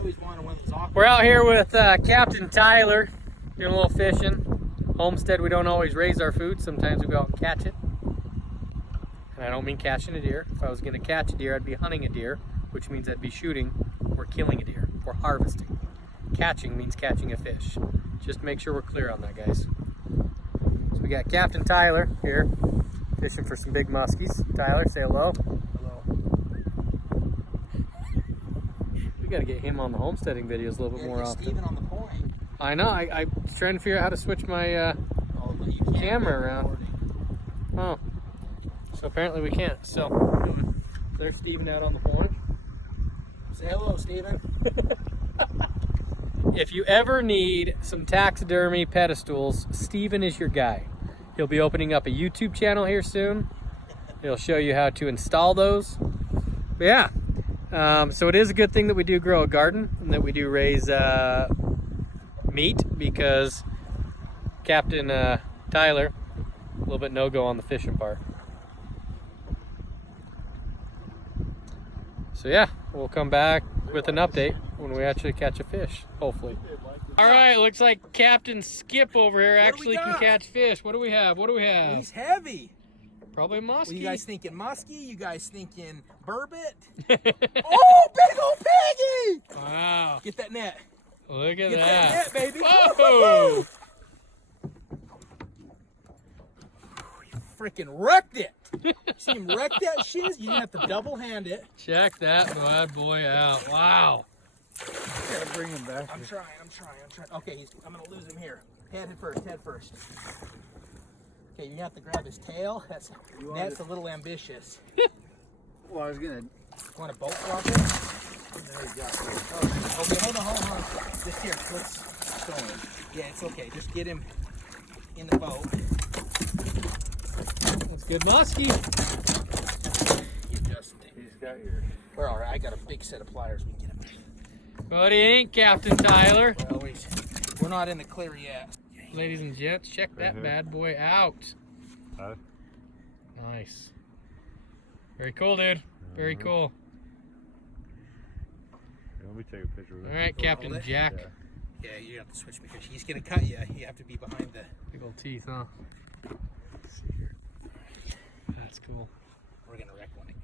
always wanted one of those awkward. We're out here with Captain Tyler, doing a little fishing. Homestead, we don't always raise our food. Sometimes we go out and catch it. And I don't mean catching a deer. If I was going to catch a deer, I'd be hunting a deer, which means I'd be shooting or killing a deer or harvesting. Catching means catching a fish. Just make sure we're clear on that, guys. So we got Captain Tyler here, fishing for some big muskies. Tyler, say hello. Hello. We got to get him on the homesteading videos a little bit more often. Steven on the point. I know. I'm trying to figure out how to switch my camera around. Oh, so apparently we can't. So there's Steven out on the point. Say hello, Steven. If you ever need some taxidermy pedestals, Steven is your guy. He'll be opening up a YouTube channel here soon. He'll show you how to install those. But yeah, so it is a good thing that we do grow a garden and that we do raise meat, because Captain Tyler, a little bit no-go on the fishing part. So yeah, we'll come back with an update when we actually catch a fish, hopefully. All right, looks like Captain Skip over here actually can catch fish. What do we have? What do we have? He's heavy. Probably a musky. Well, you guys thinking musky? You guys thinking burbot? Oh, big old piggy! Wow. Get that net. Look at Get that net, baby. Whoa! You freaking wrecked it. See him wreck that shit? You're gonna have to double hand it. Check that bad boy out. Wow. Gotta bring him back. I'm trying. Okay, I'm gonna lose him here. Head first. Okay, you have to grab his tail. That's a little ambitious. Well, I was gonna. Want a boat drop it? There you go. Oh, okay, hold on. Just here, let's show him. Yeah, it's okay. Just get him in the boat. That's good musky. He's got yours. We're all right. I got a big set of pliers. We can get him. But he ain't Captain Tyler. Well, we're not in the clear yet. Ladies and gents, check that bad boy out. Huh? Nice. Very cool, dude. Very cool. Let me take a picture of it. All right, Captain Jack. Yeah, you have to switch me because he's gonna cut you. You have to be behind the. Big old teeth, huh? Let's see here. That's cool. We're gonna wreck one again.